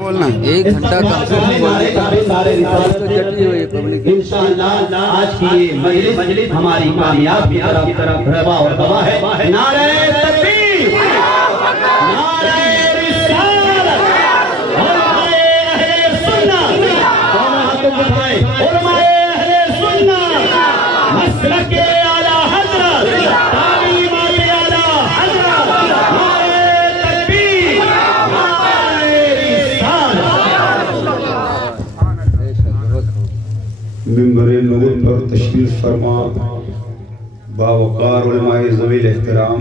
بولنا ایک گھنٹہ کم سے کم جٹی ہوئی پبلک انشاءاللہ آج کی یہ مجلس ہماری کامیاب کی طرف روا اور گواہ ہے۔ نعرہ تکبیر، نعرہ رسالت، علماء اہل سنت، دونوں ہاتھوں کو اٹھائیں، علماء اہل سنت، مسلک اعلیٰ حضرت، تعلیمات اعلیٰ حضرت، نعرہ تکبیر، نعرہ رسالت۔ منبر نور پر تشریف فرما باوقار علماء ذوی الاحترام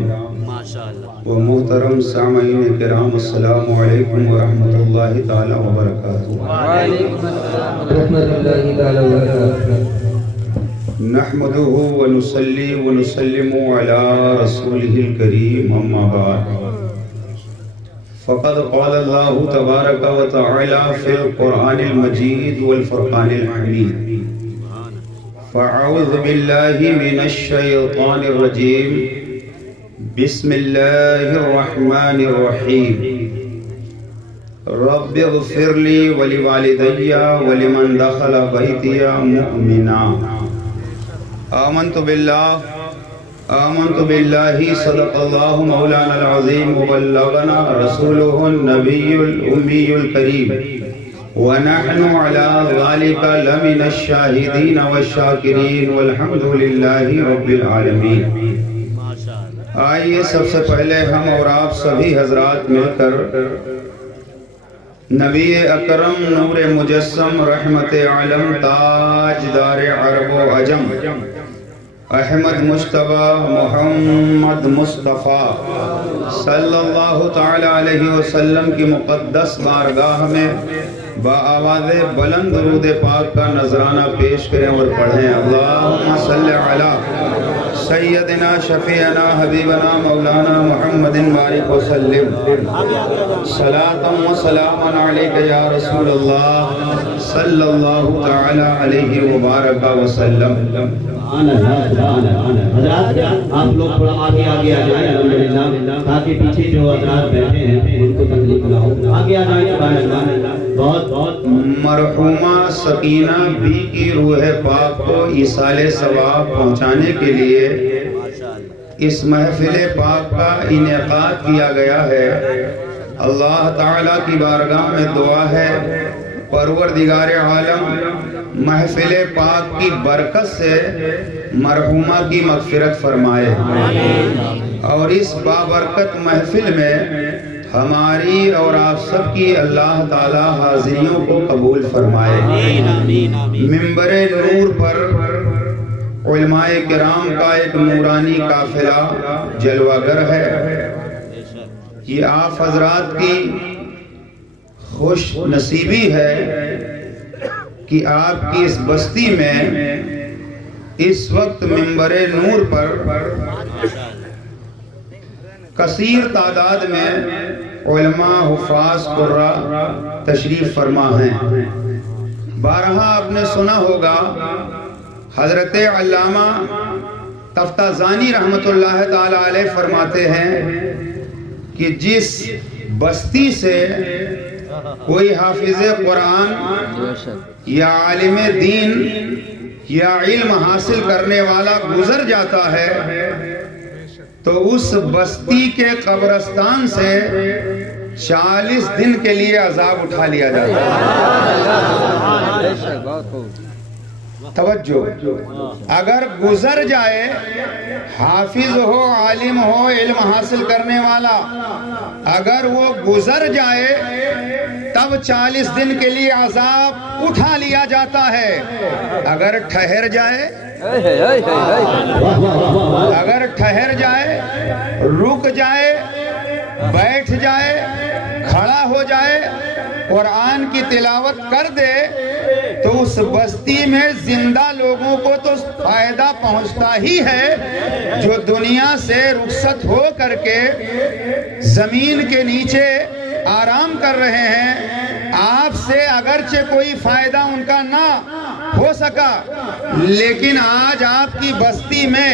و محترم سامعین کرام، السلام علیکم ورحمۃ اللہ تعالی وبرکاتہ۔ وعلیکم السلام ورحمۃ اللہ تعالی وبرکاتہ۔ نحمدہ ونصلی ونسلم علی رسولہ الکریم، اما بعد فقد قال اللہ تبارک و تعالی فی القرآن المجید والفرقان الحمید، فاعوذ باللہ من الشیطان الرجیم، بسم اللہ الرحمن الرحیم، رب اغفر لی ولوالدی ولمن دخل بیتی مؤمنا۔ آمنت باللہ صدق اللہ مولانا العظیم وبلغنا رسولہ النبی الامی الکریم، ونحن على ذلك لمن الشاہدین والشاکرین والحمد للہ رب العالمین۔ آئیے سب سے پہلے ہم اور آپ سبھی حضرات مل کر نبی اکرم نور مجسم رحمت عالم تاجدار عرب و عجم احمد مجتبی محمد مصطفیٰ صلی اللہ تعالی علیہ وسلم کی مقدس بارگاہ میں بآواز بلند درود پاک کا نذرانہ پیش کریں اور پڑھیں، اللہم صلی علی سیدنا شفیعنا حبیبنا مولانا محمد بارک وسلم، صلاۃ و سلام علیک یا رسول اللہ صلی اللہ تعالی علیہ وبارک وسلم۔ حضرات آپ لوگ تھوڑا آگے آ جائیں الحمدللہ، تاکہ پیچھے جو حضرات بیٹھے ہیں ان کو تکلیف نہ ہو، آگے آ جائیں سبحان اللہ۔ بہت مرحومہ سکینہ بی کی روح پاک کو ایصال ثواب پہنچانے کے لیے اس محفل پاک کا انعقاد کیا گیا ہے۔ اللہ تعالیٰ کی بارگاہ میں دعا ہے پروردگار عالم محفل پاک کی برکت سے مرحومہ کی مغفرت فرمائے، اور اس بابرکت محفل میں ہماری اور آپ سب کی اللہ تعالی حاضریوں کو قبول فرمائے۔ منبر نور پر علماء کرام کا ایک نورانی قافلہ جلوہ گر ہے۔ یہ آپ حضرات کی خوش نصیبی ہے کہ آپ کی اس بستی میں اس وقت منبر نور پر کثیر تعداد میں علماء حفاظ قرآ تشریف فرما ہیں۔ بارہا آپ نے سنا ہوگا حضرت علامہ تفتازانی رحمت اللہ تعالی علیہ فرماتے ہیں کہ جس بستی سے کوئی حافظ قرآن یا عالم دین یا علم حاصل کرنے والا گزر جاتا ہے تو اس بستی کے قبرستان سے 40 دن کے لیے عذاب اٹھا لیا جاتا ہے۔ توجہ، اگر گزر جائے، حافظ ہو، عالم ہو، علم حاصل کرنے والا، اگر وہ گزر جائے تب 40 دن کے لیے عذاب اٹھا لیا جاتا ہے۔ اگر ٹھہر جائے، اگر ٹھہر جائے، رک جائے، بیٹھ جائے، کھڑا ہو جائے، قرآن کی تلاوت کر دے تو اس بستی میں زندہ لوگوں کو تو فائدہ پہنچتا ہی ہے، جو دنیا سے رخصت ہو کر کے زمین کے نیچے آرام کر رہے ہیں، آپ سے اگرچہ کوئی فائدہ ان کا نہ ہو سکا، لیکن آج آپ کی بستی میں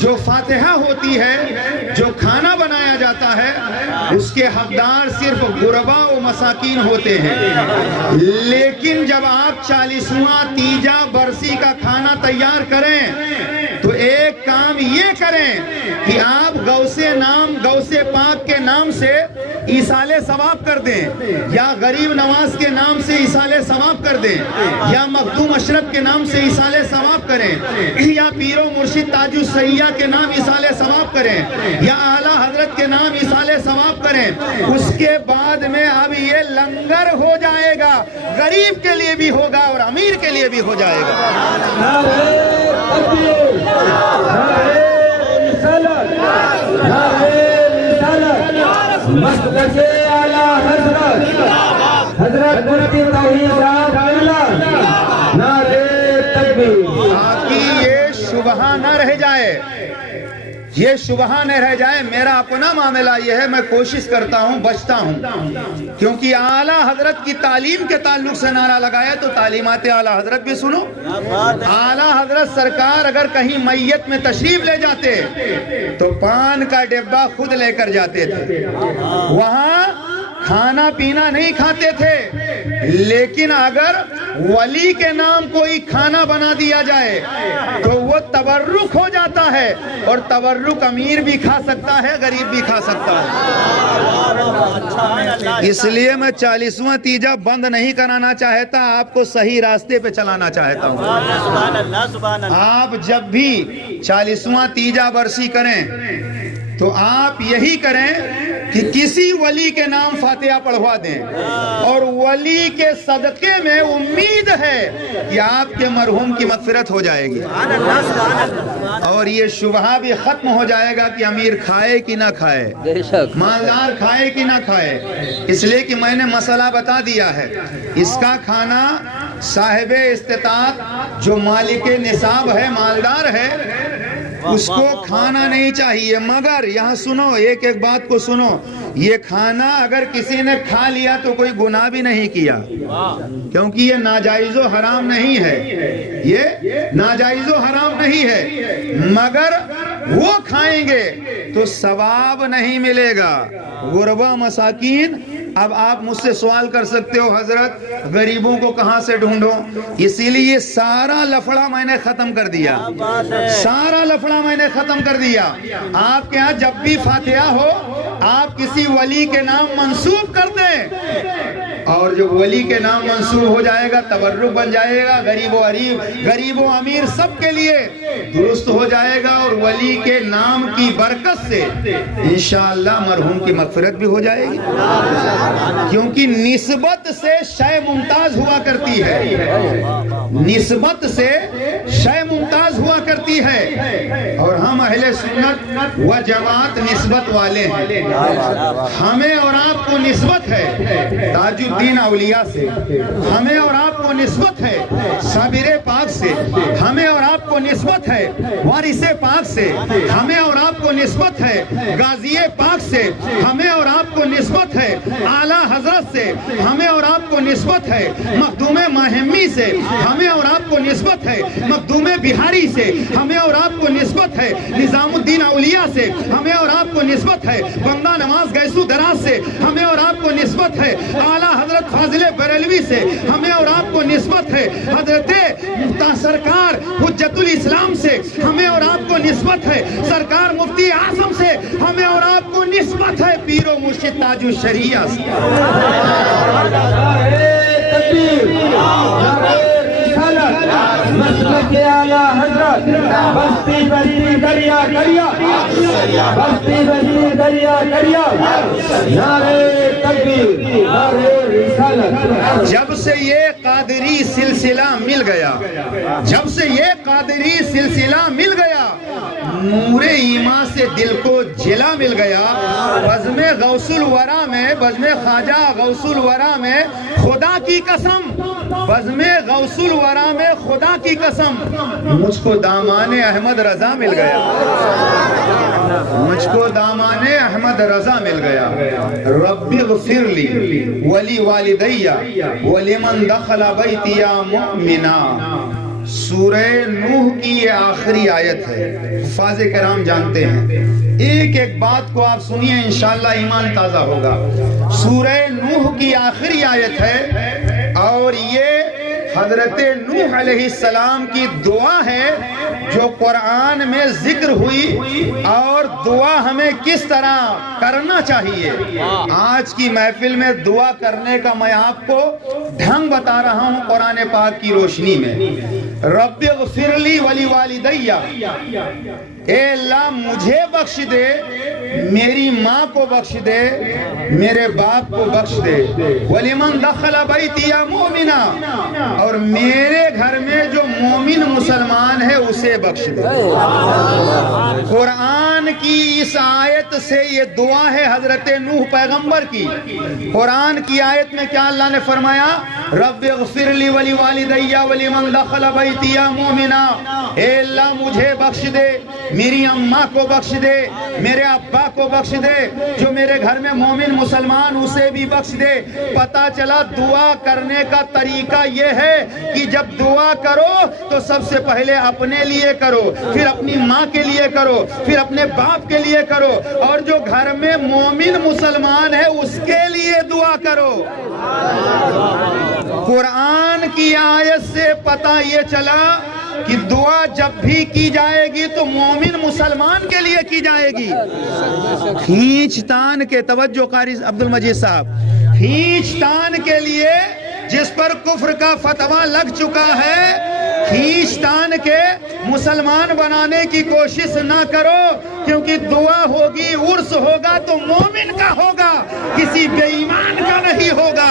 جو فاتحہ ہوتی ہے، جو کھانا بنایا جاتا ہے، اس کے حقدار صرف غربا و مساکین ہوتے ہیں۔ لیکن جب آپ 40واں تیجا برسی کا کھانا تیار کریں تو ایک کام یہ کریں کہ آپ غوث پاک کے نام سے ایصال ثواب کر دیں، یا غریب نواز کے نام سے ایصال ثواب کر دیں، یا مخدوم اشرف کے نام سے ایصال ثواب کریں، یا پیر و مرشد تاج السیاح کے نام ایصال ثواب کریں، یا اعلیٰ حضرت کے نام ایصال ثواب کریں۔ اس کے بعد میں اب یہ لنگر ہو جائے گا، غریب کے لیے بھی ہوگا اور امیر کے لیے بھی ہو جائے گا۔ مسلک اعلیٰ حضرت مفتی توحید صاحب نعرہ تکبیر۔ تاکہ یہ شبہ نہ رہ جائے، یہ شبہ نہ رہ جائے۔ میرا اپنا معاملہ یہ ہے، میں کوشش کرتا ہوں، بچتا ہوں، کیونکہ اعلیٰ حضرت کی تعلیم کے تعلق سے نعرہ لگایا تو تعلیمات اعلیٰ حضرت بھی سنو۔ اعلیٰ حضرت سرکار اگر کہیں میت میں تشریف لے جاتے تو پان کا ڈبہ خود لے کر جاتے تھے، وہاں کھانا پینا نہیں کھاتے تھے۔ لیکن اگر ولی کے نام کوئی کھانا بنا دیا جائے تو وہ تبرک ہو جاتا ہے، اور تبرک امیر بھی کھا سکتا ہے، غریب بھی کھا سکتا ہے۔ اس لیے میں 40واں تیجا بند نہیں کرانا چاہتا، آپ کو صحیح راستے پہ چلانا چاہتا ہوں۔ آپ جب بھی 40واں تیجا برسی کریں تو آپ یہی کریں کہ کسی ولی کے نام فاتحہ پڑھوا دیں، اور ولی کے صدقے میں امید ہے کہ آپ کے مرحوم کی مغفرت ہو جائے گی، اور یہ شبہ بھی ختم ہو جائے گا کہ امیر کھائے کہ نہ کھائے، مالدار کھائے کہ نہ کھائے۔ اس لیے کہ میں نے مسئلہ بتا دیا ہے، اس کا کھانا صاحب استطاعت جو مالک نصاب ہے، مالدار ہے، اس کو کھانا نہیں چاہیے۔ مگر یہاں سنو، ایک ایک بات کو سنو، یہ کھانا اگر کسی نے کھا لیا تو کوئی گناہ بھی نہیں کیا، کیونکہ یہ ناجائز و حرام نہیں ہے، یہ ناجائز و حرام نہیں ہے، مگر وہ کھائیں گے تو ثواب نہیں ملے گا۔ غربا مساکین، اب آپ مجھ سے سوال کر سکتے ہو حضرت غریبوں کو کہاں سے ڈھونڈوں؟ اسی لیے یہ سارا لفڑا میں نے ختم کر دیا، سارا لفڑا میں نے ختم کر دیا۔ آپ کے ہاں جب بھی فاتحہ ہو آپ کسی ولی کے نام منسوب کر دیں، اور جو ولی کے نام منسوب ہو جائے گا تبرک بن جائے گا، غریب و امیر سب کے لیے درست ہو جائے گا، اور ولی کے نام کی برکت سے انشاءاللہ مرحوم کی مغفرت بھی ہو جائے گی، کیونکہ نسبت سے شے ممتاز ہوا کرتی ہے، نسبت سے شے ممتاز ہوا کرتی ہے، اور ہم اہل سنت و جماعت نسبت والے ہیں۔ ہمیں اور آپ کو نسبت ہے تاج الدین اولیاء سے، ہمیں اور آپ کو نسبت ہے صابر پاک سے، ہمیں اور آپ کو نسبت ہے وارث پاک سے، ہمیں اور آپ کو نسبت ہے غازی پاک سے، ہمیں اور آپ کو نسبت ہے اعلیٰ حضرت سے، ہمیں اور آپ کو نسبت ہے مخدوم ماہمی سے، ہمیں اور آپ کو نسبت ہے مخدوم بہاری سے، ہمیں اور آپ کو نسبت ہے نظام الدین اولیاء سے، ہمیں اور آپ کو نسبت ہے بندہ نواز گیسو دراز سے، ہمیں اور آپ کو نسبت ہے اعلیٰ حضرت فاضل بریلوی سے، ہمیں اور آپ کو نسبت ہے حضرت سرکار حجت الاسلام سے، ہمیں اور آپ کو نسبت ہے سرکار مفتی اعظم سے، ہمیں اور آپ کو نسبت ہے پیر و مرشد تاج الشریعہ سے۔ مسلک اعلیٰ حضرت بستی بستی دریا دریا، بستی بستی دریا دریا، نعرہ تکبیر، نعرہ رسالت۔ جب سے یہ قادری سلسلہ مل گیا، جب سے یہ قادری سلسلہ مل گیا، نور ایمان سے دل کو جلا مل گیا۔ بزم غوث الورا میں، بزم خواجہ غوث الورا میں خدا کی قسم، بزم غوث الورا میں خدا کی قسم، مجھ کو دامان احمد رضا مل گیا، مجھ کو دامان احمد رضا مل گیا۔ رب اغفر لی ولی والدی ولمن دخل بیتی مؤمنا۔ سورہ نوح کی یہ آخری آیت ہے، حفاظ کرام جانتے ہیں۔ ایک ایک بات کو آپ سنیے، انشاءاللہ ایمان تازہ ہوگا۔ سورہ نوح کی آخری آیت ہے اور یہ حضرت نوح علیہ السلام کی دعا ہے جو قرآن میں ذکر ہوئی، اور دعا ہمیں کس طرح کرنا چاہیے۔ آج کی محفل میں دعا کرنے کا میں آپ کو ڈھنگ بتا رہا ہوں قرآن پاک کی روشنی میں۔ رب اغفر لی ولی والدیہ، اے اللہ مجھے بخش دے، میری ماں کو بخش دے، میرے باپ کو بخش دے، وَلِمَنْ دَخَلَ بَيْتِيَ مُؤْمِنًا، اور میرے گھر میں جو مومن مسلمان ہے اسے بخش دے۔ قرآن کی اس آیت سے یہ دعا ہے حضرت نوح پیغمبر کی۔ قرآن کی آیت میں کیا اللہ نے فرمایا؟ رب اغفر لی ولی والدیہ وَلِمَنْ دَخَلَ بَيْتِيَ مُؤْمِنًا، اے اللہ مجھے بخش دے، میری اماں کو بخش دے، میرے ابا کو بخش دے، جو میرے گھر میں مومن مسلمان اسے بھی بخش دے۔ پتہ چلا دعا کرنے کا طریقہ یہ ہے کہ جب دعا کرو تو سب سے پہلے اپنے لیے کرو، پھر اپنی ماں کے لیے کرو، پھر اپنے باپ کے لیے کرو، اور جو گھر میں مومن مسلمان ہے اس کے لیے دعا کرو۔ قرآن کی آیت سے پتہ یہ چلا کہ دعا جب بھی کی جائے گی تو مومن مسلمان کے لیے کی جائے گی۔ کھینچ تان کے، توجہ قاری عبد المجید صاحب، کھینچ تان کے لیے جس پر کفر کا فتویٰ لگ چکا ہے، کھینچ تان کے مسلمان بنانے کی کوشش نہ کرو، کیونکہ دعا ہوگی، عرس ہوگا تو مومن کا ہوگا، کسی بے ایمان کا نہیں ہوگا۔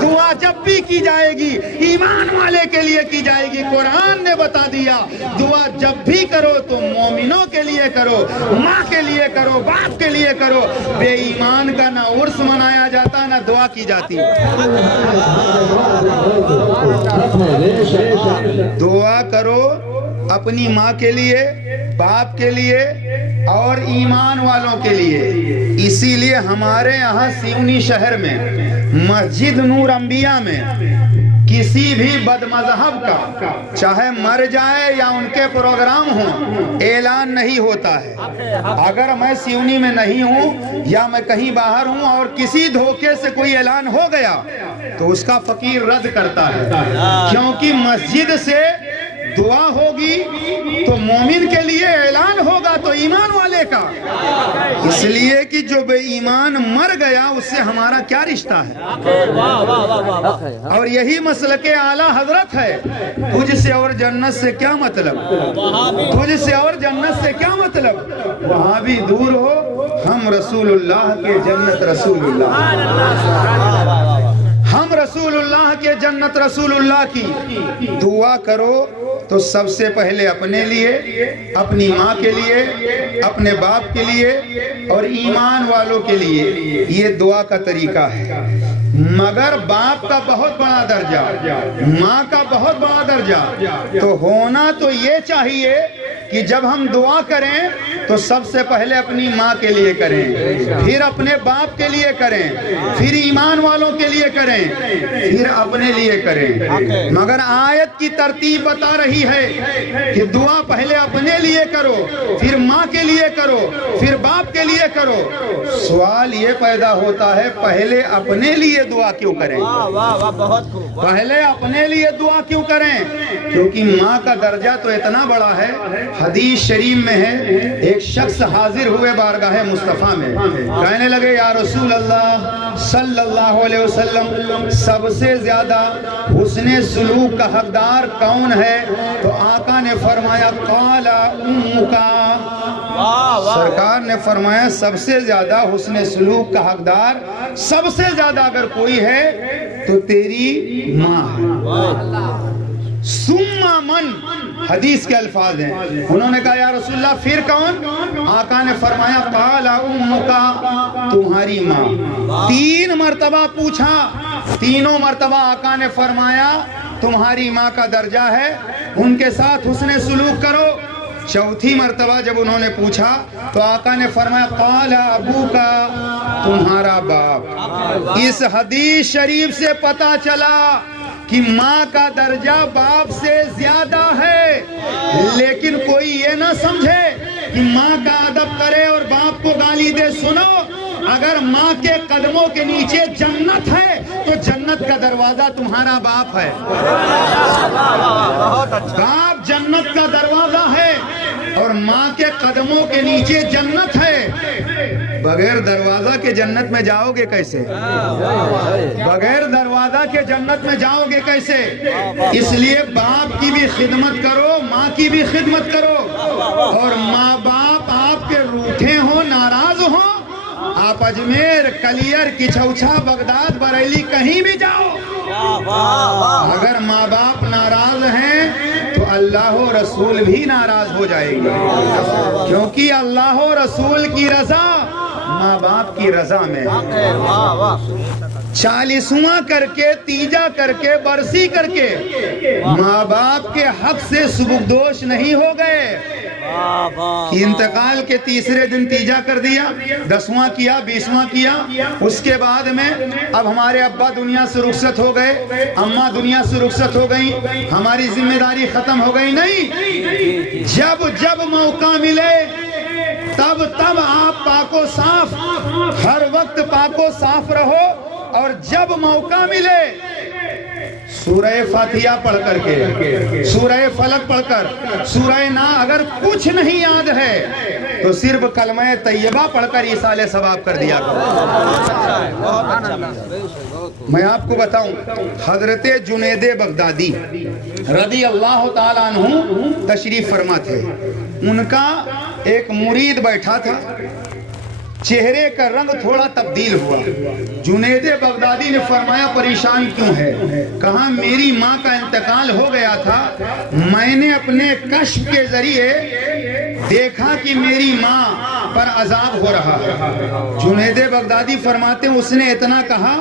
دعا جب بھی کی جائے گی ایمان والے کے لیے کی جائے گی۔ قرآن نے بتا دیا دعا جب بھی کرو تو مومنوں کے لیے کرو، ماں کے لیے کرو، باپ کے لیے کرو۔ بے ایمان کا نہ عرس منایا جاتا نہ دعا کی جاتی۔ دعا کرو اپنی ماں کے لیے، باپ کے لیے اور ایمان والوں کے لیے۔ اسی لیے ہمارے یہاں سیونی شہر میں مسجد نور انبیاء میں کسی بھی بد مذہب کا چاہے مر جائے یا ان کے پروگرام ہوں، اعلان نہیں ہوتا ہے۔ اگر میں سیونی میں نہیں ہوں یا میں کہیں باہر ہوں اور کسی دھوکے سے کوئی اعلان ہو گیا تو اس کا فقیر رد کرتا ہے، کیونکہ مسجد سے دعا ہوگی تو مومن کے لیے، اعلان ہوگا تو ایمان والے کا۔ اس لیے کہ جو بے ایمان مر گیا اس سے ہمارا کیا رشتہ ہے؟ اور یہی مسلک اعلیٰ حضرت ہے۔ تجھ سے اور جنت سے کیا مطلب، تجھ سے اور جنت سے کیا مطلب، وہاں بھی دور ہو، ہم رسول اللہ کے جنت رسول اللہ، ہم رسول اللہ کے جنت رسول اللہ کی۔ دعا کرو تو سب سے پہلے اپنے لیے، اپنی ماں کے لیے، اپنے باپ کے لیے اور ایمان والوں کے لیے۔ یہ دعا کا طریقہ ہے۔ مگر باپ کا بہت بڑا درجہ، ماں کا بہت بڑا درجہ تو ہونا تو یہ چاہیے کہ جب ہم دعا کریں تو سب سے پہلے اپنی ماں کے لیے کریں، پھر اپنے باپ کے لیے کریں، پھر ایمان والوں کے لیے کریں، پھر اپنے لیے کریں۔ مگر آیت کی ترتیب بتا رہی ہے کہ دعا پہلے اپنے لیے کرو، پھر ماں کے لیے کرو، پھر باپ کے لیے کرو۔ سوال یہ پیدا ہوتا ہے پہلے اپنے لیے دعا کیوں کریں؟ پہلے اپنے لیے دعا کیوں کریں؟ کیونکہ ماں کا درجہ تو اتنا بڑا ہے۔ حدیث شریف میں ہے، ایک شخص حاضر ہوئے بارگاہ مصطفیٰ میں، کہنے لگے یا رسول اللہ صلی اللہ علیہ وسلم، سب سے زیادہ حسن سلوک کا حقدار کون ہے؟ تو آقا نے فرمایا قال امک، سرکار نے فرمایا سب سے زیادہ حسن سلوک کا حقدار، سب سے زیادہ اگر کوئی ہے تو تیری ماں ہے۔ ثم من، حدیث کے الفاظ ہیں۔ انہوں نے کہا یا رسول اللہ پھر کون؟ آقا نے فرمایا قال امک، تمہاری ماں۔ 3 مرتبہ پوچھا، تینوں مرتبہ آقا نے فرمایا تمہاری ماں کا درجہ ہے، ان کے ساتھ حسن سلوک کرو۔ چوتھی مرتبہ جب انہوں نے پوچھا تو آقا نے فرمایا قال ابوک، تمہارا باپ۔ اس حدیث شریف سے پتہ چلا کہ ماں کا درجہ باپ سے زیادہ ہے۔ لیکن کوئی یہ نہ سمجھے کہ ماں کا ادب کرے اور باپ کو گالی دے. سنو، اگر ماں کے قدموں کے نیچے جنت ہے تو جنت کا دروازہ تمہارا باپ ہے. باپ جنت کا دروازہ ہے اور ماں کے قدموں کے نیچے جنت ہے. بغیر دروازہ کے جنت میں جاؤ گے کیسے؟ بغیر دروازہ کے جنت میں جاؤ گے کیسے؟ اس لیے باپ کی بھی خدمت کرو، ماں کی بھی خدمت کرو. اور ماں باپ آپ کے روٹھے ہوں، ناراض ہوں، آپ اجمیر، کلیر، کچھوچھا، بغداد، بریلی کہیں بھی جاؤ، اگر ماں باپ ناراض ہیں تو اللہ و رسول بھی ناراض ہو جائے گا. کیونکہ اللہ و رسول کی رضا ماں باپ کی رضا میں. 40واں کر کے، تیجا کر کے، برسی کر کے ماں باپ کے حق سے سبکدوش نہیں ہو گئے کہ انتقال کے تیسرے دن تیجا کر دیا، 10واں کیا، 20واں کیا، اس کے بعد میں اب ہمارے ابا دنیا سے رخصت ہو گئے، اماں دنیا سے رخصت ہو گئی، ہماری ذمہ داری ختم ہو گئی. نہیں، جب جب موقع ملے تب تب آپ پاک و صاف، ہر وقت پاک و صاف رہو. اور جب موقع ملے سورہ فاتحہ پڑھ کر کے، سورہ فلق پڑھ کر، سورہ نا، اگر کچھ نہیں یاد ہے تو صرف کلمہ طیبہ پڑھ کر ایصال ثواب کر دیا کرو. میں آپ کو بتاؤں، حضرت جنید بغدادی رضی اللہ تعالیٰ عنہ تشریف فرما تھے. ان کا ایک مرید بیٹھا تھا، چہرے کا رنگ تھوڑا تبدیل ہوا. جنید بغدادی نے فرمایا پریشان کیوں ہے؟ کہا میری ماں کا انتقال ہو گیا تھا، میں نے اپنے کشف کے ذریعے دیکھا کہ میری ماں پر عذاب ہو رہا ہے. جنید بغدادی فرماتے ہیں اس نے اتنا کہا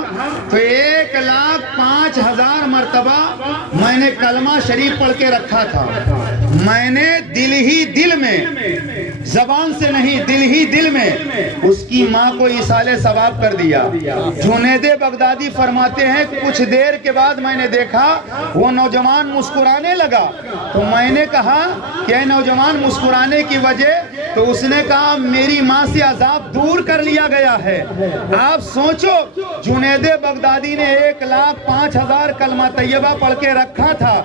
تو 1,05,000 مرتبہ میں نے کلمہ شریف پڑھ کے رکھا تھا. میں نے دل ہی دل میں، زبان سے نہیں، دل ہی دل میں اس کی ماں کو ایصال ثواب کر دیا. جنید بغدادی فرماتے ہیں کچھ دیر کے بعد میں نے دیکھا وہ نوجوان مسکرانے لگا. تو میں نے کہا کہ اے نوجوان مسکرانے کی وجہ؟ تو اس نے کہا میری ماں سے عذاب دور کر لیا گیا ہے. آپ سوچو، جنید بغدادی نے 1,05,000 کلمہ طیبہ پڑھ کے رکھا تھا،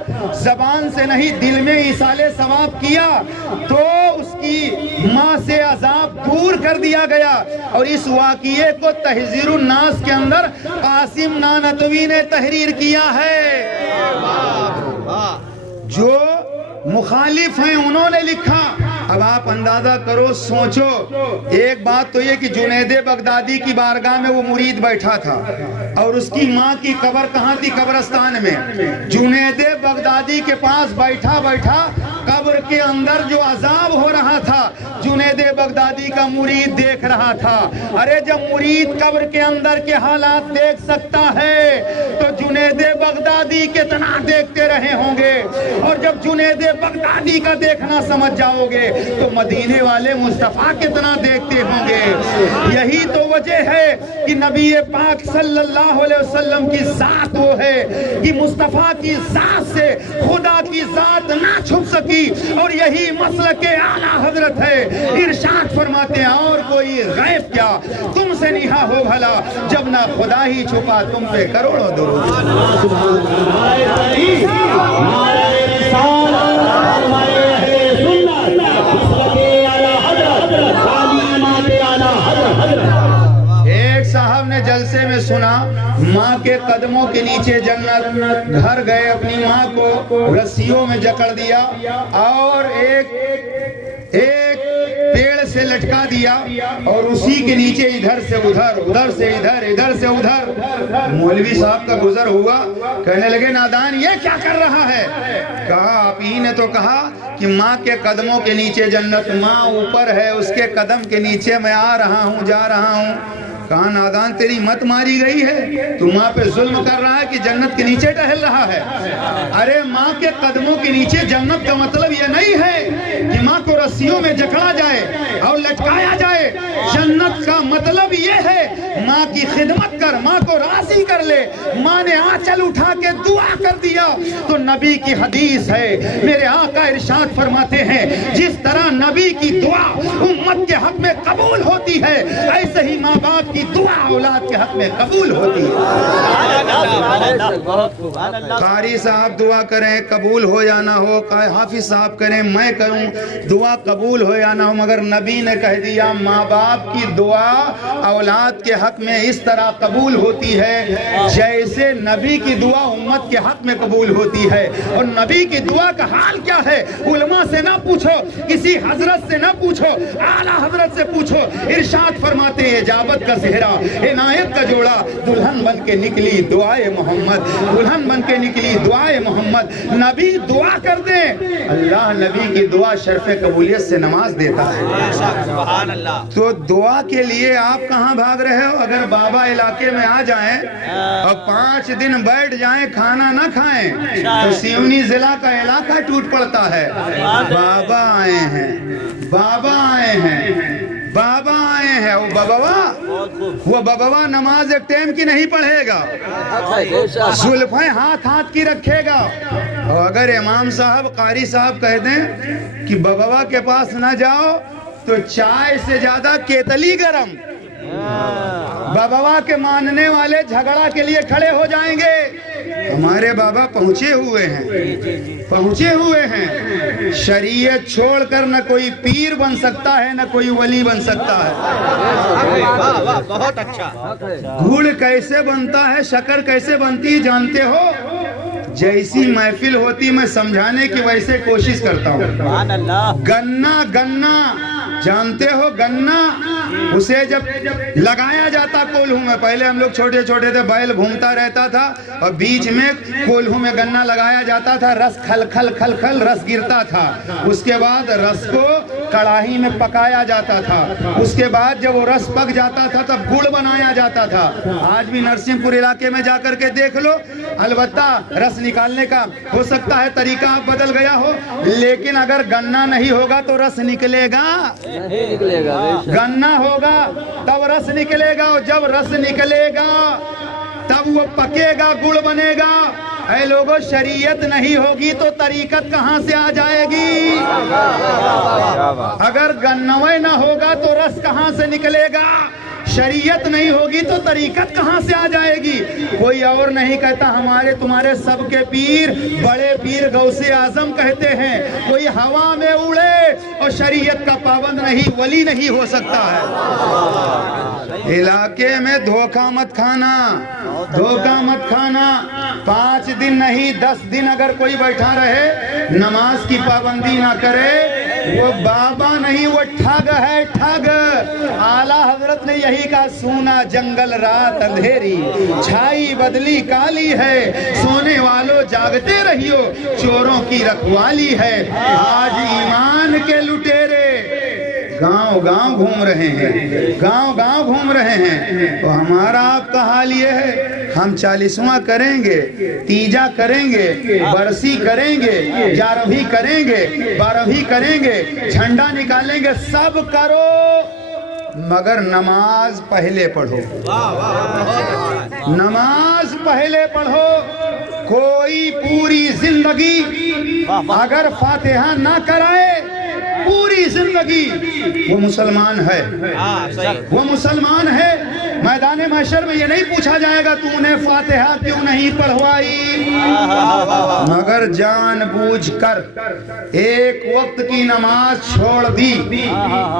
زبان سے نہیں دل میں ایصال ثواب کیا تو اس کی ماں سے عذاب دور کر دیا گیا. اور اس واقعے کو تحذیر الناس کے اندر قاسم نانوتوی نے تحریر کیا ہے. جو مخالف ہیں انہوں نے لکھا. اب آپ اندازہ کرو، سوچو. ایک بات تو یہ کہ جنید بغدادی کی بارگاہ میں وہ مرید بیٹھا تھا اور اس کی ماں کی قبر کہاں تھی؟ قبرستان میں. جنید بغدادی کے پاس بیٹھا بیٹھا قبر کے اندر جو عذاب ہو رہا تھا جنید بغدادی کا مرید دیکھ رہا تھا. ارے جب مرید قبر کے اندر کے حالات دیکھ سکتا ہے تو جنید بغدادی کتنا دیکھتے رہے ہوں گے. اور جب جنید بغدادی کا دیکھنا سمجھ جاؤ گے تو مدینے والے مصطفیٰ کتنا دیکھتے ہوں گے. یہی تو وجہ ہے کہ نبی پاک صلی اللہ علیہ وسلم کی ذات وہ ہے کہ مصطفیٰ کی ذات سے خدا کی ذات نہ چھپ سکی. اور یہی مسلک اعلیٰ حضرت ہے. ارشاد فرماتے ہیں اور کوئی غیب کیا تم سے نہا ہو بھلا، جب نہ خدا ہی چھپا تم پہ کروڑوں درود. ایک صاحب نے جلسے میں سنا ماں کے قدموں کے نیچے جنت، گھر گئے اپنی ماں کو رسیوں میں جکڑ دیا اور ایک پیڑ سے لٹکا دیا اور اسی کے نیچے ادھر سے ادھر، ادھر سے ادھر، ادھر سے ادھر. مولوی صاحب کا گزر ہوا، کہنے لگے نادان یہ کیا کر رہا ہے؟ کہا آپ ہی نے تو کہا کہ ماں کے قدموں کے نیچے جنت، ماں اوپر ہے اس کے قدم کے نیچے میں آ رہا ہوں، جا رہا ہوں. کہاں نادان تیری مت ماری گئی ہے؟ تو ماں پہ ظلم کر رہا ہے کہ جنت کے نیچے ٹہل رہا ہے؟ ارے ماں کے قدموں کے نیچے جنت کا مطلب یہ نہیں ہے کہ ماں کو رسیوں میں جکڑا جائے اور لٹکایا جائے. جنت کا مطلب یہ ہے ماں کی خدمت کر, ماں کو راضی کر لے. ماں نے آنچل اٹھا کے دعا کر دیا تو نبی کی حدیث ہے, میرے آقا ارشاد فرماتے ہیں جس طرح نبی کی دعا امت کے حق میں قبول ہوتی ہے ایسے ہی ماں باپ کی دعا اولاد کے حق میں قبول ہوتی ہے. قاری صاحب دعا کریں قبول ہو یا نہ ہو, حافظ صاحب کریں میں کروں دعا قبول ہو یا نہ ہو, مگر نبی نے کہہ دیا ماں باپ کی دعا اولاد کے حق میں اس طرح قبول ہوتی ہے جیسے نبی کی دعا امت کے حق میں قبول ہوتی ہے. اور نبی کی دعا کا حال کیا ہے علماء سے نہ پوچھو, کسی حضرت سے نہ پوچھو, اعلیٰ حضرت سے پوچھو. ارشاد فرماتے ہیں اجابت کا صحرا عنایت کا جوڑا, دلہن بن کے نکلی دعائے محمد, دلہن بن کے نکلی دعائے محمد. نبی دعا کر دیں, اللہ نبی کی دعا شرف قبولیت سے نماز دیتا ہے. تو دعا کے لیے آپ کہاں بھاگ رہے ہو؟ اگر بابا علاقے میں آ جائیں اور 5 دن بیٹھ جائیں کھانا نہ کھائیں تو سیونی ضلع کا علاقہ ٹوٹ پڑتا ہے. بابا آئے ہیں, بابا آئے ہیں, بابا آئے ہیں. وہ بابا نماز ایک ٹائم کی نہیں پڑھے گا, زلفیں ہاتھ کی رکھے گا. اور اگر امام صاحب قاری صاحب کہہ دیں کہ بابا کے پاس نہ جاؤ تو چائے سے زیادہ کیتلی گرم. بابا کے ماننے والے جھگڑا کے لیے کھڑے ہو جائیں گے. ہمارے بابا پہنچے ہوئے ہیں, پہنچے ہوئے ہیں. شریعت چھوڑ کر نہ کوئی پیر بن سکتا ہے نہ کوئی ولی بن سکتا ہے. بہت اچھا. گڑ کیسے بنتا ہے, شکر کیسے بنتی ہے جانتے ہو؟ جیسی محفل ہوتی میں سمجھانے کی ویسے کوشش کرتا ہوں. گنا جانتے ہو گنا, اسے جب لگایا جاتا کولہوں میں, پہلے ہم لوگ چھوٹے چھوٹے تھے, بیل گھومتا رہتا تھا اور بیچ میں کولہوں میں گنا لگایا جاتا تھا, رس کھل کھل کھل کھل رس گرتا تھا. اس کے بعد رس کو کڑاہی میں پکایا جاتا تھا. اس کے بعد جب وہ رس پک جاتا تھا تب گڑ بنایا جاتا تھا. آج بھی نرسنگ پور علاقے میں جا کر کے دیکھ لو, البتہ رس نکالنے کا ہو سکتا ہے طریقہ بدل گیا ہو, لیکن اگر گنا نہیں ہوگا تو رس نکلے گا؟ گنا ہوگا تب رس نکلے گا, اور جب رس نکلے گا تب وہ پکے گا, گڑ بنے گا. اے لوگوں, شریعت نہیں ہوگی تو طریقت کہاں سے آ جائے گی؟ اگر گنوے نہ ہوگا تو رس کہاں سے نکلے گا؟ شریعت نہیں ہوگی تو طریقت کہاں سے آ جائے گی؟ کوئی اور نہیں کہتا, ہمارے تمہارے سب کے پیر بڑے پیر غوث اعظم کہتے ہیں. کوئی ہوا میں اڑے اور شریعت کا پابند نہیں, ولی نہیں ہو سکتا ہے. علاقے میں دھوکہ مت کھانا, دھوکہ مت کھانا. 5 دن نہیں 10 دن اگر کوئی بیٹھا رہے نماز کی پابندی نہ کرے, وہ بابا نہیں, وہ ٹھگ ہے, ٹھگ. اعلیٰ حضرت نے یہی کہا, سونا جنگل رات اندھیری, چھائی بدلی کالی ہے, سونے والوں جاگتے رہیو, چوروں کی رکھوالی ہے. آج ایمان کے لٹیرے گاؤں گاؤں گھوم رہے ہیں, گاؤں گاؤں گھوم رہے ہیں. تو ہمارا آپ کا حال یہ ہے, ہم 40واں کریں گے, تیجا کریں گے, برسی کریں گے, 11ویں کریں گے, 12ویں کریں گے, جھنڈا نکالیں گے, سب کرو مگر نماز پہلے پڑھو, نماز پہلے پڑھو. کوئی پوری زندگی اگر فاتحہ نہ کرائے پوری زندگی وہ مسلمان ہے, وہ مسلمان ہے. میدان محشر میں یہ نہیں پوچھا جائے گا تو نے فاتحہ کیوں نہیں پڑھوائی, مگر جان بوجھ کر ایک وقت کی نماز چھوڑ دی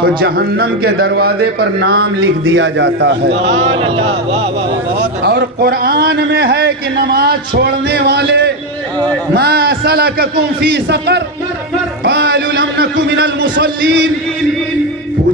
تو جہنم کے دروازے پر نام لکھ دیا جاتا ہے. اور قرآن میں ہے کہ نماز چھوڑنے والے ما سلککم فی سقر قالوا لم نک من المصلین,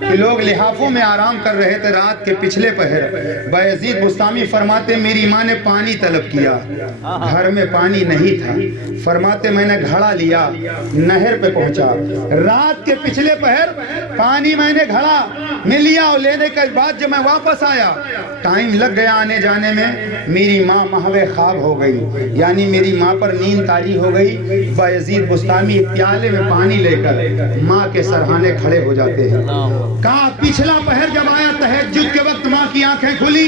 کہ لوگ لحافوں میں آرام کر رہے تھے رات کے پچھلے پہر۔ بایزید بستامی فرماتے میری ماں نے پانی طلب کیا، گھر میں پانی نہیں تھا، فرماتے میں نے گھڑا لیا، نہر پہ پہنچا، رات کے پچھلے پہر پانی میں نے گھڑا میں لیا، اور لینے کے بعد جب میں واپس آیا ٹائم لگ گیا آنے جانے میں، میری ماں محو خواب ہو گئی، یعنی میری ماں پر نیند طاری ہو گئی۔ بایزید بستامی پیالے میں پانی لے کر ماں کے سرہانے کھڑے ہو جاتے ہیں۔ کہا پچھلا پہر جب آیا تہجد کے وقت ماں کی آنکھیں کھلی،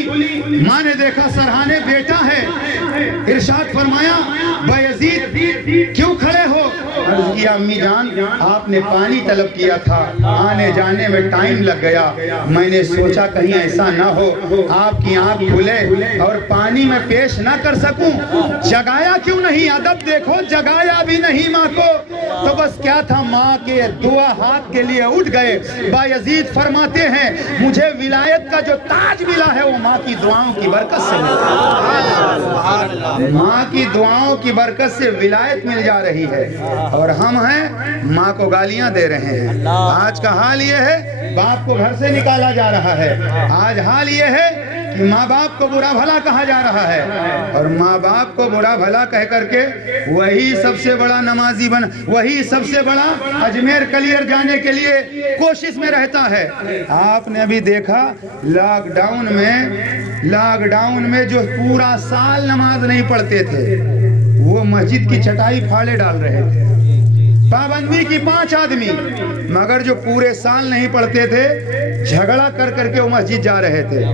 ماں نے دیکھا سرہانے بیٹا ہے، ارشاد فرمایا بایزید کیوں کھڑے ہو؟ عرض کیا امی جان آپ نے پانی طلب کیا تھا، آنے جانے میں ٹائم لگ گیا، میں نے سوچا کہیں ایسا نہ ہو آپ کی آنکھ کھلے اور پانی میں پیش نہ کر سکوں، جگایا کیوں نہیں؟ ادب دیکھو، جگایا بھی نہیں ماں کو، تو بس کیا تھا ماں کے دعا ہاتھ کے لیے اٹھ گئے۔ بایزید فرماتے ہیں مجھے ولایت کا جو تاج ملا ہے وہ ماں کی دعاؤں کی برکت سے ملا، ماں کی دعاؤں کی برکت سے ولایت مل جا رہی ہے، اور ہم ہیں ماں کو گالیاں دے رہے ہیں۔ آج کا حال یہ ہے باپ کو گھر سے نکالا جا رہا ہے، آج حال یہ ہے کہ ماں باپ کو برا بھلا کہا جا رہا ہے، اور ماں باپ کو برا بھلا کہہ کر کے وہی سب سے بڑا نمازی بن، وہی سب سے بڑا اجمیر کلیر جانے کے لیے کوشش میں رہتا ہے۔ آپ نے ابھی دیکھا لاک ڈاؤن میں جو پورا سال نماز نہیں پڑھتے تھے وہ مسجد کی چٹائی پھاڑے ڈال رہے تھے، پابندی کی 5 آدمی، مگر جو پورے سال نہیں پڑھتے تھے جھگڑا کر کر کے وہ مسجد جا رہے تھے۔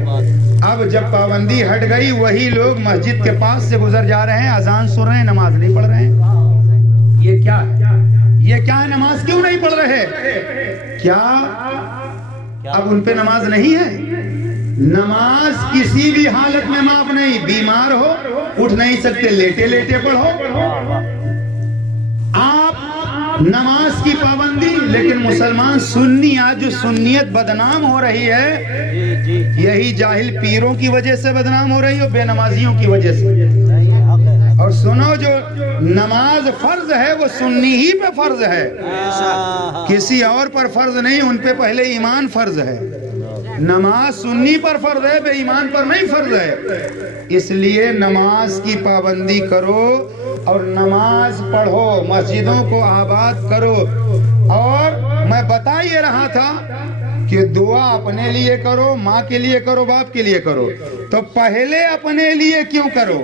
اب جب پابندی ہٹ گئی وہی لوگ مسجد کے پاس سے گزر جا رہے ہیں، اذان سن رہے ہیں، نماز نہیں پڑھ رہے ہیں۔ یہ کیا ہے؟ یہ کیا ہے؟ نماز کیوں نہیں پڑھ رہے؟ کیا اب ان پہ نماز نہیں ہے؟ نماز کسی بھی حالت میں معاف نہیں، بیمار ہو اٹھ نہیں سکتے لیٹے لیٹے پڑھو، آپ نماز کی پابندی، لیکن مسلمان سنی آج جو سنیت بدنام ہو رہی ہے یہی جاہل پیروں کی وجہ سے بدنام ہو رہی ہے اور بے نمازیوں کی وجہ سے۔ اور سنو جو نماز فرض ہے وہ سنی ہی پہ فرض ہے، کسی اور پر فرض نہیں، ان پہ پہلے ایمان فرض ہے۔ نماز سنی پر فرض ہے، بے ایمان پر نہیں فرض ہے۔ اس لیے نماز کی پابندی کرو اور نماز پڑھو، مسجدوں کو آباد کرو۔ اور میں بتا یہ رہا تھا کہ دعا اپنے لیے کرو، ماں کے لیے کرو، باپ کے لیے کرو، تو پہلے اپنے لیے کیوں کرو؟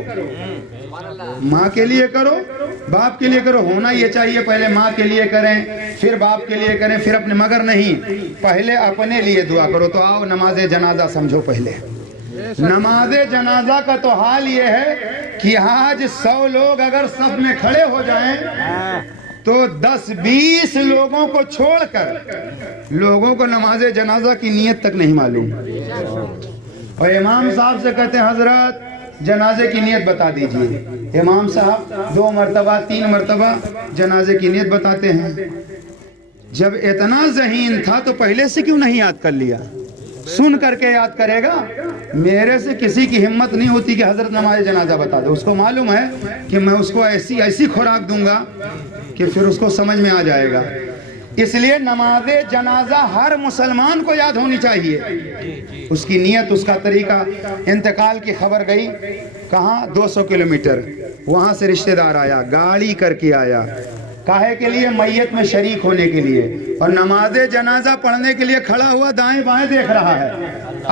ماں کے لیے کرو، باپ کے لیے کرو، ہونا یہ چاہیے پہلے ماں کے لیے کریں پھر باپ کے لیے کریں پھر اپنے، مگر نہیں، پہلے اپنے لیے دعا کرو۔ تو آؤ نماز جنازہ سمجھو۔ پہلے نماز جنازہ کا تو حال یہ ہے کہ آج 100 لوگ اگر صف میں کھڑے ہو جائیں تو 10-20 لوگوں کو چھوڑ کر لوگوں کو نماز جنازہ کی نیت تک نہیں معلوم، اور امام صاحب سے کہتے ہیں حضرت جنازے کی نیت بتا دیجئے، امام صاحب 2 مرتبہ 3 مرتبہ جنازے کی نیت بتاتے ہیں۔ جب اتنا ذہین تھا تو پہلے سے کیوں نہیں یاد کر لیا؟ سن کر کے یاد کرے گا۔ میرے سے کسی کی ہمت نہیں ہوتی کہ حضرت نماز جنازہ بتا دو، اس کو معلوم ہے کہ میں اس کو ایسی خوراک دوں گا کہ پھر اس کو سمجھ میں آ جائے گا۔ اس لیے نماز جنازہ ہر مسلمان کو یاد ہونی چاہیے، اس کی نیت، اس کا طریقہ۔ انتقال کی خبر گئی کہاں؟ 200 کلومیٹر، وہاں سے رشتہ دار آیا، گاڑی کر کے آیا، کاہے کے لیے؟ میت میں شریک ہونے کے لیے، اور نماز جنازہ پڑھنے کے لیے کھڑا ہوا دائیں بائیں دیکھ رہا ہے،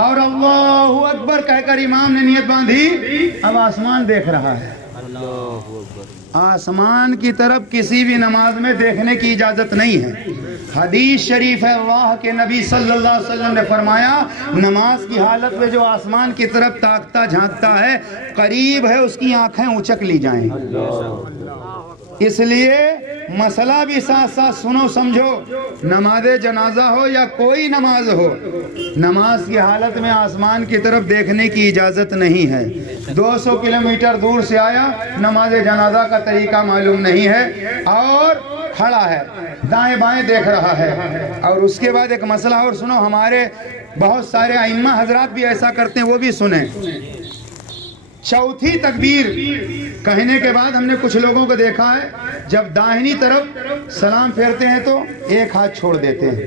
اور اللہ اکبر کہہ کر امام نے نیت باندھی، اب آسمان دیکھ رہا ہے۔ آسمان کی طرف کسی بھی نماز میں دیکھنے کی اجازت نہیں ہے۔ حدیث شریف ہے، اللہ کے نبی صلی اللہ علیہ وسلم نے فرمایا نماز کی حالت میں جو آسمان کی طرف تاکتا جھانکتا ہے قریب ہے اس کی آنکھیں اچک لی جائیں۔ اس لیے مسئلہ بھی ساتھ ساتھ سنو سمجھو، نماز جنازہ ہو یا کوئی نماز ہو، نماز کی حالت میں آسمان کی طرف دیکھنے کی اجازت نہیں ہے۔ 200 کلومیٹر دور سے آیا، نماز جنازہ کا طریقہ معلوم نہیں ہے اور کھڑا ہے، دائیں بائیں دیکھ رہا ہے۔ اور اس کے بعد ایک مسئلہ اور سنو، ہمارے بہت سارے ائمہ حضرات بھی ایسا کرتے ہیں، وہ بھی سنیں۔ چوتھی تکبیر کہنے کے بعد ہم نے کچھ لوگوں کو دیکھا ہے جب داہنی طرف سلام پھیرتے ہیں تو ایک ہاتھ چھوڑ دیتے ہیں،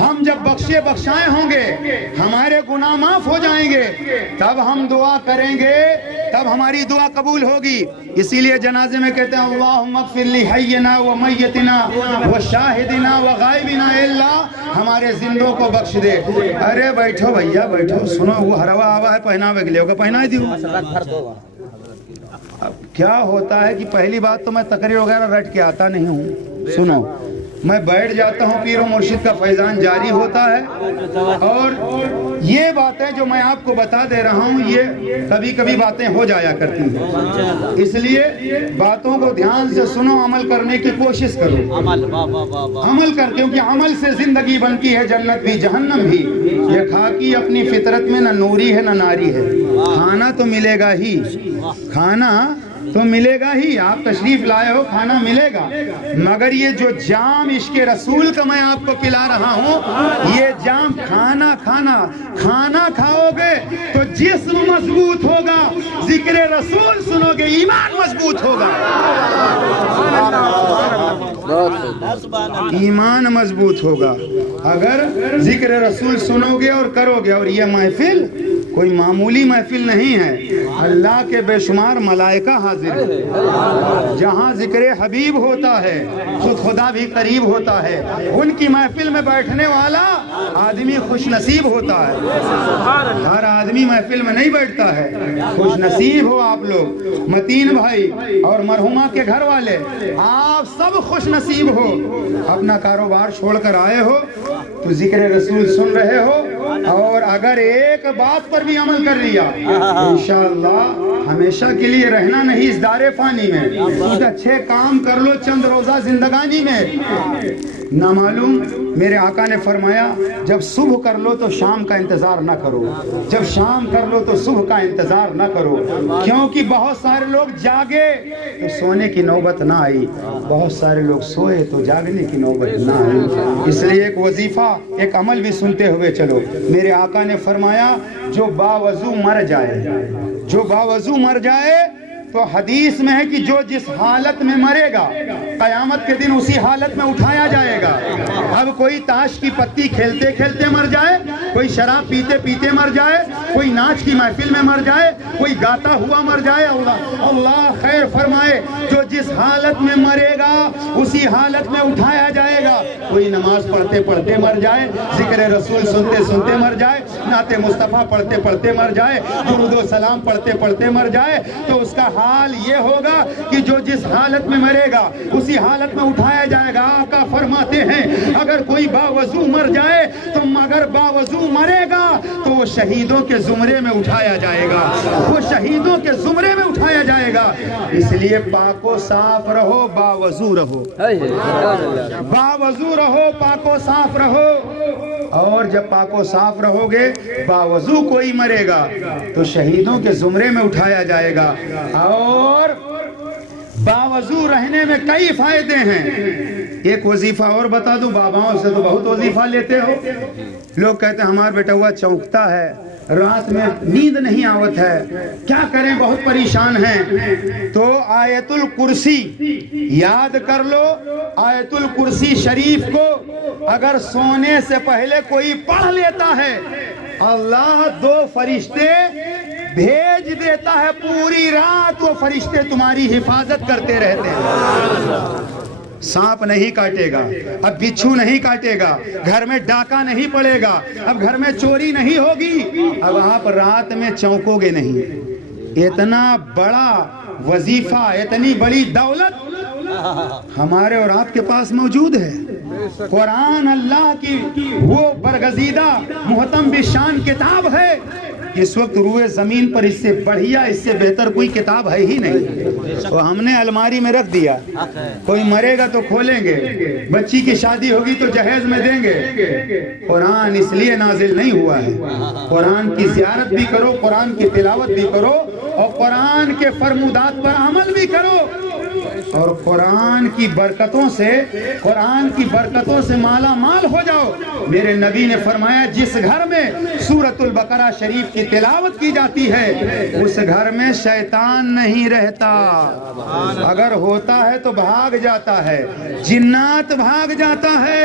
ہم جب بخشے بخشائے ہوں گے, ہمارے گناہ معاف ہو جائیں گے, تب ہم دعا کریں گے, تب ہماری دعا قبول ہوگی. اسی لیے جنازے میں کہتے ہیں اللہم اغفر لحینا و میتنا و شاہدنا و غائبنا, اے اللہ ہمارے زندوں کو بخش دے. ارے بیٹھو بھیا بیٹھو, سنو وہ ہروا آوا ہے پہناوے کے لیے ہوگا, پہنا ہی دیو. اب کیا ہوتا ہے کہ پہلی بات تو میں تقریر وغیرہ رٹ کے آتا نہیں ہوں, سنو میں بیٹھ جاتا ہوں, پیر و مرشد کا فیضان جاری ہوتا ہے, اور یہ باتیں جو میں آپ کو بتا دے رہا ہوں یہ کبھی کبھی باتیں ہو جایا کرتی ہیں, اس لیے باتوں کو دھیان سے سنو, عمل کرنے کی کوشش کرو, عمل کر, کیونکہ عمل سے زندگی بنتی ہے, جنت بھی جہنم بھی. یہ خاکی اپنی فطرت میں نہ نوری ہے نہ ناری ہے, کھانا تو ملے گا ہی, کھانا تو ملے گا ہی, آپ تشریف لائے ہو کھانا ملے گا, مگر یہ جو جام عشق رسول کا میں آپ کو پلا رہا ہوں, یہ جام کھانا کھانا کھاؤ گے تو جسم مضبوط ہوگا, ذکر رسول سنو گے ایمان مضبوط ہوگا, ایمان مضبوط ہوگا. اگر ذکر رسول سنو گے اور کرو گے, اور یہ محفل کوئی معمولی محفل نہیں ہے, اللہ کے بے شمار ملائکہ حاضر ہے, جہاں ذکر حبیب ہوتا ہے خود خدا بھی قریب ہوتا ہے, ان کی محفل میں بیٹھنے والا آدمی خوش نصیب ہوتا ہے. ہر آدمی محفل میں نہیں بیٹھتا ہے, خوش نصیب ہو آپ لوگ, متین بھائی اور مرحومہ کے گھر والے, آپ سب خوش نصیب ہو. اپنا کاروبار چھوڑ کر آئے ہو تو ذکر رسول سن رہے ہو, اور اگر ایک بات پر بھی عمل کر لیا انشاءاللہ ہمیشہ کے لیے رہنا نہیں اس دار فانی میں. کچھ اچھے کام کر لو چند روزہ زندگانی میں, نہ معلوم میرے آقا نے فرمایا جب صبح کر لو تو شام کا انتظار نہ کرو, جب شام کر لو تو صبح کا انتظار نہ کرو, کیونکہ بہت سارے لوگ جاگے تو سونے کی نوبت نہ آئی, بہت سارے لوگ سوئے تو جاگنے کی نوبت نہ آئی. اس لیے ایک وظیفہ ایک عمل بھی سنتے ہوئے چلو. میرے آقا نے فرمایا جو باوضو مر جائے, جو باوضو مر جائے تو حدیث میں ہے کہ جو جس حالت میں مرے گا قیامت کے دن اسی حالت میں اٹھایا جائے گا. اب کوئی تاش کی پتی کھیلتے کھیلتے مر جائے, کوئی شراب پیتے پیتے مر جائے, کوئی ناچ کی محفل میں مر جائے, کوئی گاتا ہوا مر جائے, اللہ خیر فرمائے, جو جس حالت میں مرے گا اسی حالت میں اٹھایا جائے گا. کوئی نماز پڑھتے پڑھتے مر جائے, ذکر رسول سنتے سنتے مر جائے, نعت مصطفیٰ پڑھتے پڑھتے مر جائے, درود و سلام پڑھتے پڑھتے مر جائے, تو اس کا حال یہ ہوگا کہ جو جس حالت میں مرے گا اسی حالت میں اٹھایا جائے گا. آقا فرماتے ہیں اگر کوئی باوضو مر جائے تو مگر باوضو مرے گا تو وہ شہیدوں کے زمرے میں اٹھایا جائے گا, وہ شہیدوں کے زمرے میں اٹھایا جائے گا. اس لیے پاک و صاف رہو, باوضو رہو, باوضو رہو, پاک و صاف رہو. اور جب پاک و صاف رہو گے, باوضو کوئی مرے گا تو شہیدوں کے زمرے میں اٹھایا جائے گا. اور باوضو رہنے میں کئی فائدے ہیں. ایک وظیفہ اور بتا دوں, باباؤں سے تو بہت وظیفہ لیتے ہو, لوگ کہتے ہیں ہمارا بیٹا ہوا چونکتا ہے, رات میں نیند نہیں آوت ہے, کیا کریں بہت پریشان ہیں. تو آیت الکرسی یاد کر لو, آیت الکرسی شریف کو اگر سونے سے پہلے کوئی پڑھ لیتا ہے, اللہ 2 فرشتے بھیج دیتا ہے, پوری رات وہ فرشتے تمہاری حفاظت کرتے رہتے ہیں. سانپ نہیں کاٹے گا, اب بچھو نہیں کاٹے گا, گھر میں ڈاکہ نہیں پڑے گا, اب گھر میں چوری نہیں ہوگی, اب آپ رات میں چونکو گے نہیں. اتنا بڑا وظیفہ, اتنی بڑی دولت ہمارے اور آپ کے پاس موجود ہے. قرآن اللہ کی وہ برگزیدہ محتم بشان کتاب ہے, اس وقت روئے زمین پر اس سے بڑھیا, اس سے بہتر کوئی کتاب ہے ہی نہیں. تو ہم نے الماری میں رکھ دیا, کوئی مرے گا تو کھولیں گے, بچی کی شادی ہوگی تو جہیز میں دیں گے. قرآن اس لیے نازل نہیں ہوا ہے, قرآن کی زیارت بھی کرو, قرآن کی تلاوت بھی کرو, اور قرآن کے فرمودات پر عمل بھی کرو, اور قرآن کی برکتوں سے مالا مال ہو جاؤ. میرے نبی نے فرمایا جس گھر میں سورۃ البقرہ شریف کی تلاوت کی جاتی ہے اس گھر میں شیطان نہیں رہتا, اگر ہوتا ہے تو بھاگ جاتا ہے, جنات بھاگ جاتا ہے.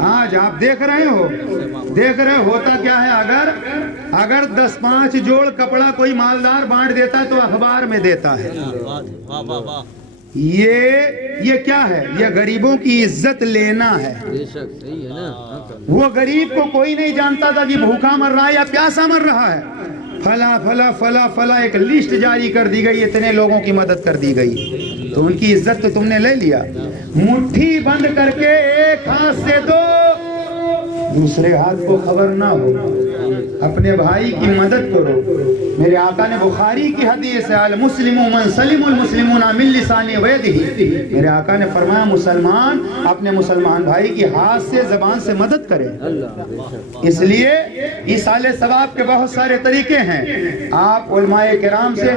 آج آپ دیکھ رہے ہوتا کیا ہے؟ اگر 10-5 جوڑ کپڑا کوئی مالدار بانٹ دیتا ہے تو اخبار میں دیتا ہے. یہ کیا ہے؟ یہ غریبوں کی عزت لینا ہے. وہ غریب کو کوئی نہیں جانتا تھا کہ بھوکا مر رہا ہے یا پیاسا مر رہا ہے. فلا فلا فلا فلا ایک لسٹ جاری کر دی گئی, اتنے لوگوں کی مدد کر دی گئی, تو ان کی عزت تو تم نے لے لیا. مٹھی بند کر کے ایک ہاتھ سے دو, دوسرے ہاتھ کو خبر نہ ہو, اپنے بھائی کی مدد کرو. میرے آقا نے بخاری کی حدیث ہے المسلم من سلم المسلمون من لسانه ويده, میرے آقا نے فرمایا مسلمان اپنے مسلمان بھائی کی ہاتھ سے زبان سے مدد کرے. اس لیے ایصال ثواب کے بہت سارے طریقے ہیں. آپ علماء کرام سے,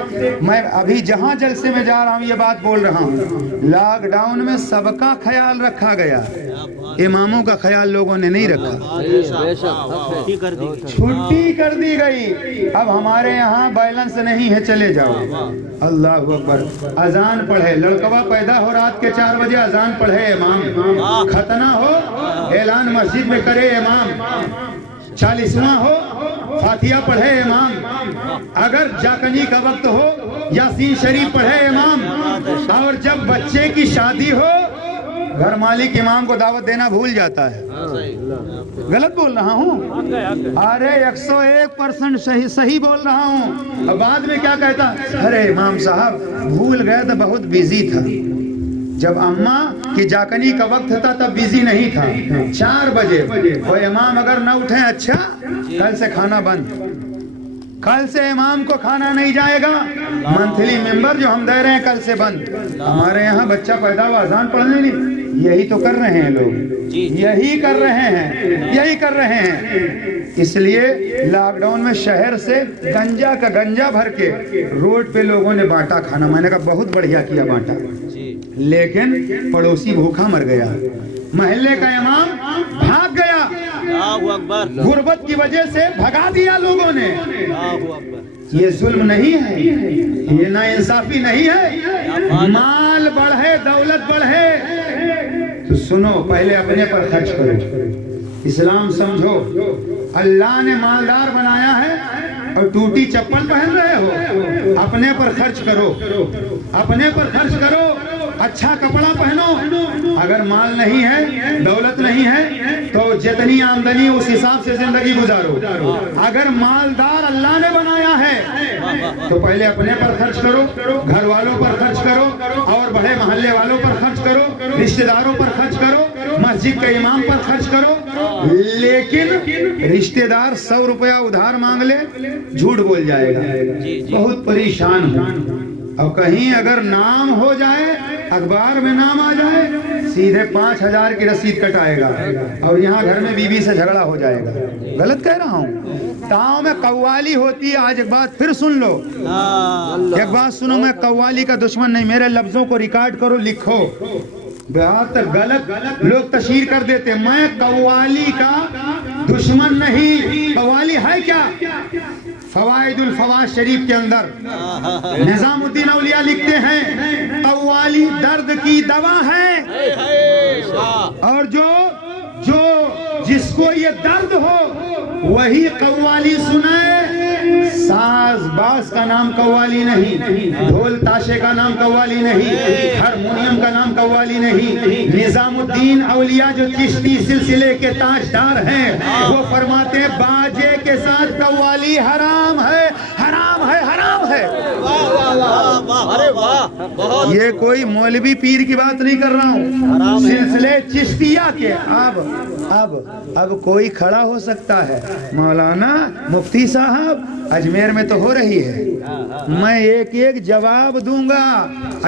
میں ابھی جہاں جلسے میں جا رہا ہوں یہ بات بول رہا ہوں, لاک ڈاؤن میں سب کا خیال رکھا گیا, اماموں کا خیال لوگوں نے نہیں رکھا, چھٹی کر دی گئی. اب ہمارے یہاں بیلنس نہیں ہے, چلے جاؤ. اللہ اکبر. اذان پڑھے, لڑکوا پیدا ہو رات کے 4 بجے, اذان پڑھے امام, ختنہ ہو اعلان مسجد میں کرے امام, 40واں ہو فاتحہ پڑھے امام, اگر جاکنی کا وقت ہو یاسین شریف پڑھے امام, اور جب بچے کی شادی ہو گھر مالک امام کو دعوت دینا بھول جاتا ہے. غلط بول رہا ہوں؟ ارے 101% صحیح بول رہا ہوں. بعد میں کیا کہتا, ارے امام صاحب بھول گئے تو بہت بیزی تھا. جب اماں کی جاکنی کا وقت تھا تب بیزی نہیں تھا. 4 بجے وہ امام اگر نہ اٹھیں, اچھا کل سے کھانا بند, کل سے امام کو کھانا نہیں جائے گا, منتھلی ممبر جو ہم دے رہے ہیں کل سے بند. ہمارے یہاں بچہ پیدا ہوا اذان پڑھنے نہیں, یہی تو کر رہے ہیں لوگ, یہی کر رہے ہیں. اس لیے لاک ڈاؤن میں شہر سے گنجا کا گنجا بھر کے روڈ پہ لوگوں نے بانٹا کھانا. میں نے کہا بہت بڑھیا کیا بانٹا, لیکن پڑوسی بھوکا مر گیا, محلے کا امام بھاگ گیا, غربت کی وجہ سے بھگا دیا لوگوں نے. یہ ظلم نہیں ہے, یہ ناانصافی نہیں ہے. مال بڑھے دولت بڑھے تو سنو, پہلے اپنے پر خرچ کرو. اسلام سمجھو, اللہ نے مالدار بنایا ہے اور ٹوٹی چپل پہن رہے ہو, اپنے پر خرچ کرو, اپنے پر خرچ کرو, اچھا کپڑا پہنو. اگر مال نہیں ہے, دولت نہیں ہے تو جتنی آمدنی اس حساب سے زندگی گزارو. اگر مالدار اللہ نے بنایا ہے تو پہلے اپنے پر خرچ کرو, گھر والوں پر خرچ کرو, اور بڑے محلے والوں پر خرچ کرو, رشتہ داروں پر خرچ کرو, مسجد کے امام پر خرچ کرو. لیکن رشتہ دار 100 روپیہ ادھار مانگ لے, جھوٹ بول جائے گا, بہت پریشان ہوں. اور کہیں اگر نام ہو جائے, اخبار میں نام آ جائے, سیدھے 5000 کی رسید کٹائے گا, اور یہاں گھر میں بیوی سے جھگڑا ہو جائے گا. غلط کہہ رہا ہوں؟ تاؤں میں قوالی ہوتی ہے. آج ایک بات پھر سن لو, ایک بات سنو, میں قوالی کا دشمن نہیں, میرے لفظوں کو ریکارڈ کرو, لکھو. بہت غلط لوگ تشہیر کر دیتے, میں قوالی کا دشمن نہیں. قوالی ہے کیا؟ فوائد الفواز شریف کے اندر نظام الدین اولیاء لکھتے ہیں قوالی درد کی دوا ہے, اور جو جس کو یہ درد ہو وہی قوالی سنائے. ساز باز کا نام قوالی نہیں, ڈھول تاشے کا نام قوالی نہیں, ہارمونیم کا نام قوالی نہیں. نظام الدین اولیاء جو چشتی سلسلے کے تاجدار ہیں وہ فرماتے ہیں باجے کے ساتھ قوالی حرام ہے, حرام ہے, حرام ہے. یہ کوئی مولوی پیر کی بات نہیں کر رہا ہوں, سلسلے چشتیہ کے. اب کوئی کھڑا ہو سکتا ہے, مولانا مفتی صاحب اجمیر میں تو ہو رہی ہے, میں ایک جواب دوں گا,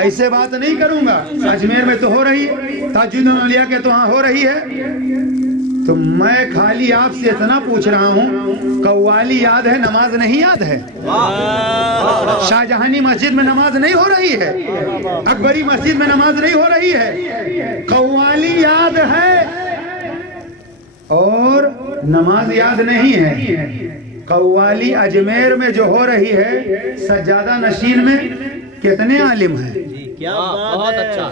ایسے بات نہیں کروں گا. اجمیر میں تو ہو رہی ہے, تاج الاولیاء کے تو ہاں ہو رہی ہے. تو میں خالی آپ سے اتنا پوچھ رہا ہوں, قوالی یاد ہے, نماز نہیں یاد ہے؟ شاہجہانی مسجد میں نماز نہیں ہو رہی ہے, اکبری مسجد میں نماز نہیں ہو رہی ہے, قوالی یاد ہے اور نماز یاد نہیں ہے. قوالی اجمیر میں جو ہو رہی ہے, سجادہ نشین میں کتنے عالم ہیں؟ بہت اچھا.